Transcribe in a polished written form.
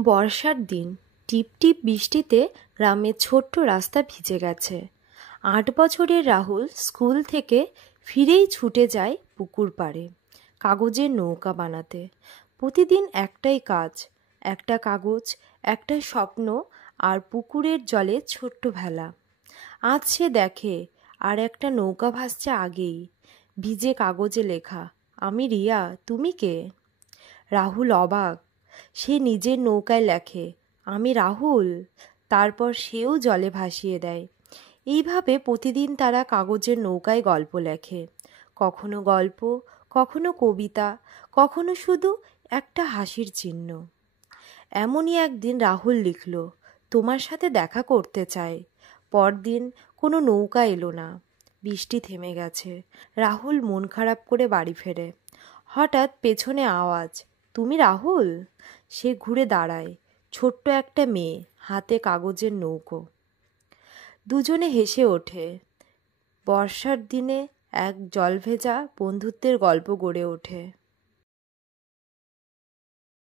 বর্ষার দিন, টিপটিপ বৃষ্টিতে গ্রামের ছোট্ট রাস্তা ভিজে গেছে। ৮ বছরের রাহুল স্কুল থেকে ফিরেই ছুটে যায় পুকুর পাড়ে কাগজের নৌকা বানাতে। প্রতিদিন একটাই কাজ, একটা কাগজ, একটা স্বপ্ন, আর পুকুরের জলে ছোট্ট ভেলা। আজ সে দেখে আর একটা নৌকা ভাসছে আগেই, ভিজে কাগজে লেখা, আমি রিয়া, তুমি কে? রাহুল অবাক। সে নিজের নৌকায় লেখে, আমি রাহুল। তারপর সেও জলে ভাসিয়ে দেয়। এইভাবে প্রতিদিন তারা কাগজের নৌকায় গল্প লেখে। কখনো গল্প, কখনো কবিতা, কখনো শুধু একটা হাসির চিহ্ন। এমনই একদিন রাহুল লিখল, তোমার সাথে দেখা করতে চাই। পরদিন কোনো নৌকা এলো না। বৃষ্টি থেমে গেছে। রাহুল মন খারাপ করে বাড়ি ফেরে। হঠাৎ পেছনে আওয়াজ, তুমি রাহুল? সে ঘুরে দাঁড়ায়। ছোট্ট একটা মেয়ে, হাতে কাগজের নৌকো। দুজনে হেসে ওঠে। বর্ষার দিনে এক জলভেজা বন্ধুত্বের গল্প গড়ে ওঠে।